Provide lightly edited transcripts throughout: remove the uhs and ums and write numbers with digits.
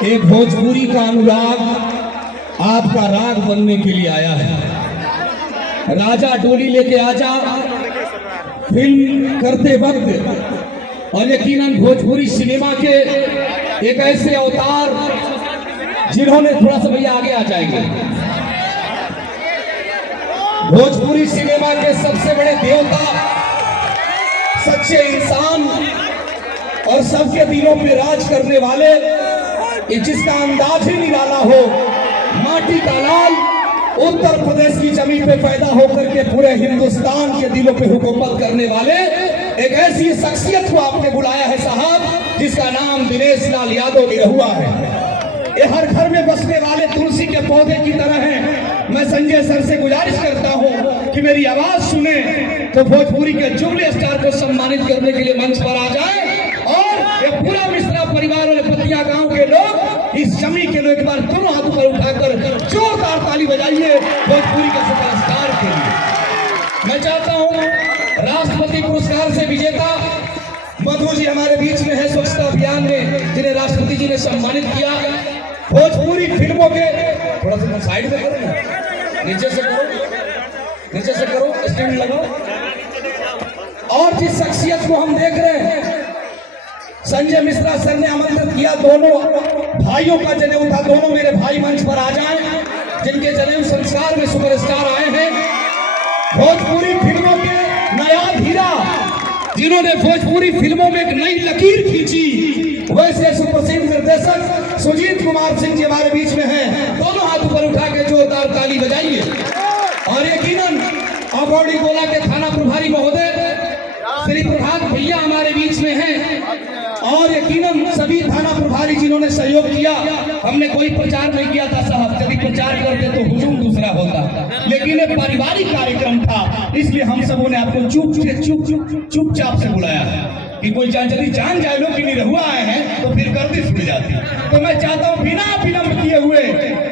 एक भोजपुरी का अनुराग आपका राग बनने के लिए आया है। राजा डोली लेके आजा फिल्म करते वक्त और यकीनन भोजपुरी सिनेमा के एक ऐसे अवतार जिन्होंने, थोड़ा सा भैया आगे आ जाएंगे, भोजपुरी सिनेमा के सबसे बड़े देवता, सच्चे इंसान और सबके दिलों पे राज करने वाले, जिसका अंदाज ही निराला हो, माटी का लाल, उत्तर प्रदेश की जमीन पे पैदा होकर के पूरे हिंदुस्तान के दिलों पे हुकूमत करने वाले एक ऐसी शख्सियत को आपने बुलाया है साहब, जिसका नाम दिनेश लाल यादव निरहुआ है। ये हर घर में बसने वाले तुलसी के पौधे की तरह हैं। मैं संजय सर से गुजारिश करता हूं कि मेरी आवाज सुने तो भोजपुरी के जुबली स्टार को सम्मानित करने के लिए मंच पर आ जाए और ये पूरा मिश्रा परिवार और पतिया गांव के लोग इस जमी के लोग एक बार दोनों हाथों पर उठाकर जोरदार ताली बजाइए भोजपुरी के सुपरस्टार के लिए। मैं चाहता हूं राष्ट्रपति पुरस्कार से विजेता मधु जी हमारे बीच में है, स्वच्छता अभियान में जिन्हें राष्ट्रपति जी ने सम्मानित किया। भोजपुरी फिल्मों के, थोड़ा सा साइड में करो, नीचे से करो, स्टैंड लगाओ। और जिस शख्सियत को हम देख रहे हैं, संजय मिश्रा सर ने आमंत्रित किया, दोनों भाइयों का जनेऊ था, दोनों मेरे भाई मंच पर आ जाएं, जिनके जनेऊ संस्कार में सुपरस्टार आए हैं। भोजपुरी फिल्मों के नायाब हीरा, जिन्होंने भोजपुरी फिल्मों में एक नई लकीर खींची, वैसे सुप्रसिद्ध निर्देशक सुजीत कुमार सिंह जी हमारे बीच में हैं। दोनों हाथ ऊपर उठा के जोरदार ताली बजाइए। और यकीनन अकौड़ी गोला के थाना प्रभारी महोदय श्री प्रभात भैया हमारे बीच में हैं। और यकीनन सभी थाना प्रभारी जिन्होंने सहयोग किया। हमने कोई प्रचार नहीं किया था साहब, कभी प्रचार करते तो हुजूम दूसरा होता, लेकिन एक पारिवारिक कार्यक्रम था, इसलिए हम सबों ने आपको चुपचाप से बुलाया है कि कोई यदि जान जाए लोग कि निरहुआ आए हैं तो फिर गर्दी छूट जाती। तो मैं चाहता हूँ बिना विलंब किए हुए,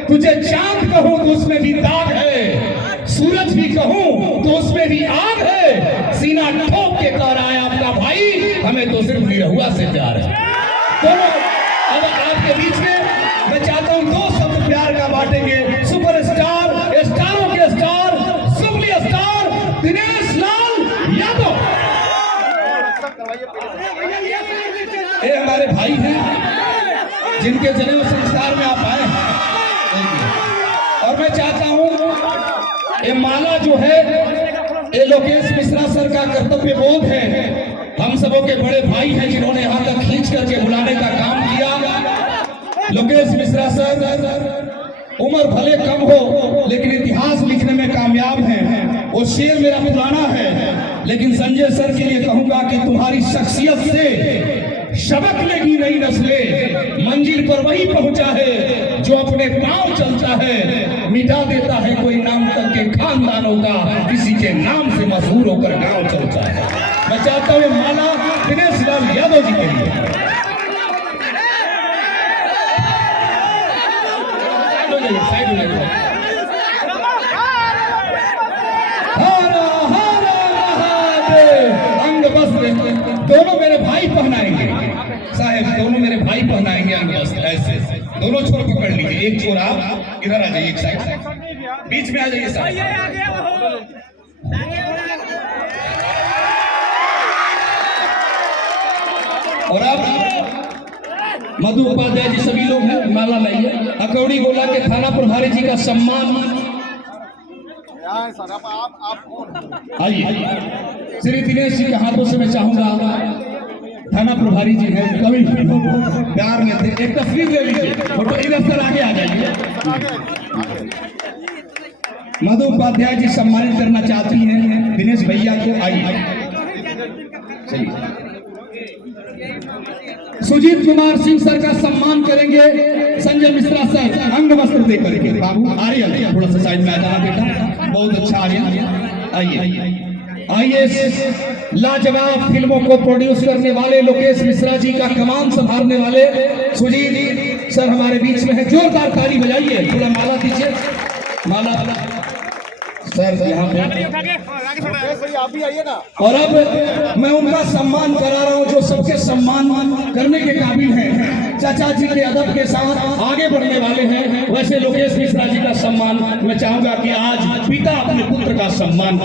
तुझे चांद कहूँ तो उसमें भी दाग है, सूरज भी कहूँ तो उसमें भी आग है, सीना ठोक के कह रहा है आपका भाई, हमें तो सिर्फ निरहुआ से प्यार है। दोनों अब आपके बीच में मैं चाहता हूँ दो शब्द प्यार का बांटेंगे। सुपरस्टार, स्टारों के star, jubilee star Dinesh Lal Yadav. ये हमारे भाई हैं जिनके जनेऊ संस्कार में आप आए हैं। और मैं चाहता हूं ये माला जो है ये लोकेश मिश्रा सर का कर्तव्य बोध है। हम सबों के बड़े भाई हैं जिन्होंने यहाँ तक खींच करके बुलाने का काम किया। लोकेश मिश्रा सर उम्र भले कम हो लेकिन इतिहास लिखने में कामयाब हैं। वो शेर मेरा पुराना है, लेकिन संजय सर के लिए कहूंगा कि तुम्हारी शख्सियत से शबक लेगी नई नस्लें। मंजिल पर वही पहुंचा है जो अपने पांव चलता है, मिटा देता है कोई नाम तक के खानदानों का, किसी के नाम से मशहूर होकर गांव चलता है। मैं चाहता हूँ माला दिनेश लाल यादव जी के लिए। साइड में अंग वस्त्र दोनों मेरे भाई पहनाएंगे साहब, दोनों मेरे भाई पहनाएंगे अंग वस्त्र। ऐसे दोनों छोर पकड़ लीजिए, एक छोर आप इधर आ जाइए, एक साइड बीच में आ जाइए साहब। और आप मधु उपाध्याय जी सभी लोग हैं, माला लाइए। अकौड़ी गोला के थाना प्रभारी जी का सम्मान आइए। श्री दिनेश जी के हाथों से मैं चाहूंगा, थाना प्रभारी जी हैं, कभी प्यार में थे, एक तस्वीर ले लीजिए, फोटो इधर से आगे आ जाइए। मधु उपाध्याय जी सम्मानित करना चाहती हैं दिनेश भैया को, आइए। चलिए सुजीत कुमार सिंह सर का सम्मान करेंगे संजय मिश्रा सर अंग वस्त्र देकर के। बाबू आर्यन थोड़ा सा साइड में आ जाना बेटा, बहुत अच्छा आर्यन। आइए लाजवाब फिल्मों को प्रोड्यूस करने वाले लोकेश मिश्रा जी का कमान संभालने वाले सुजीत सर हमारे बीच में है। जोरदार ताली बजाइए। थोड़ा माला दीजिए, माला सर यहाँ पे आप भी आइए ना। और अब मैं उनका सम्मान करा रहा हूँ जो सबके सम्मान करने के काबिल हैं। चाचा जी के अदब के साथ आगे बढ़ने वाले हैं, वैसे लोकेश मिश्रा जी का सम्मान मैं चाहूंगा कि आज पिता अपने पुत्र का सम्मान